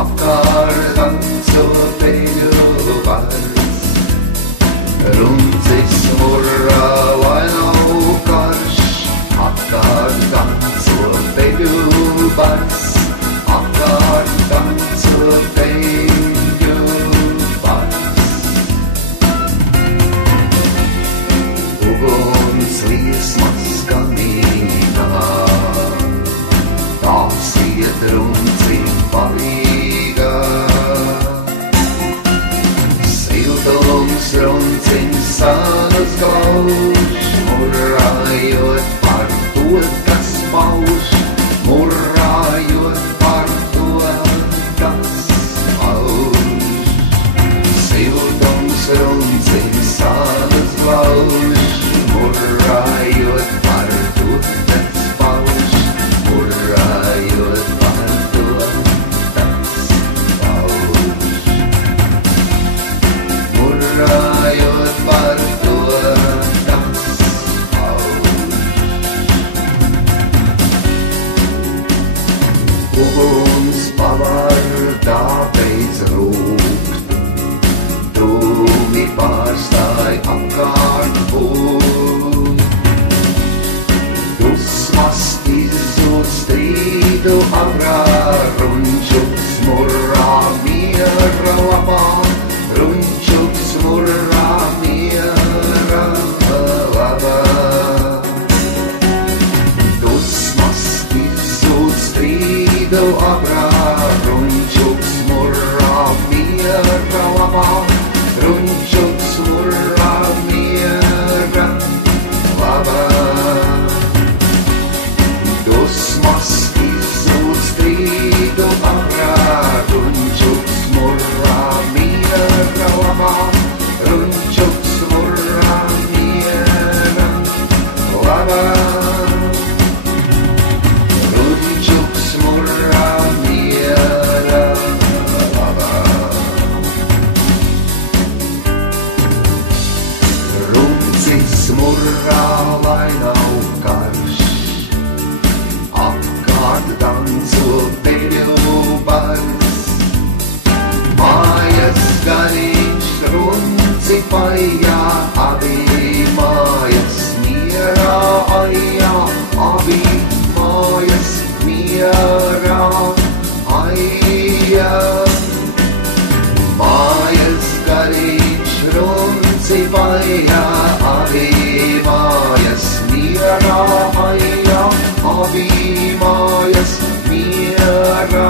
apkārt so peļu vairs. Runcis murrā, lai nav karš, apkārt so peļu vairs. Apkārt so peļu vairs. Uguns liesmas skanīgā, tās iet runcim palīgā. Siltums runcim sanas gauž, murrājot par to, kas pauž. Murrājot par to, kas pauž. Siltums runcim sanas gauž, murrājot par to, kas pauž. Murrājot par to, kas pauž. Murrājot par to, kas pauž. Uguns pavardā beidz rūkt, dūmi pārstāj apkārt būt. Dusmas izzūd strīdu agrā, runčuks murrā miera labā. Runčuks murrā miera labā. Dusmas izzūd strīdu agrā, runčuks murrā miera labā. Runčuks murrā miera labā. Dusmas izzūd strīdu agrā, runčuks murrā miera labā. Runčuks murrā miera labā. Runčuks murrā miera labā. Runcis murrā, lai nav karš, apkārt danco peļu bars. Mājas garīgs runci pajā, abi mājas mierā ajā. Abi mājas mierā ajā. Mājas garīgs runci pajā, abi mājas mierā ajā. Abi mājas mierā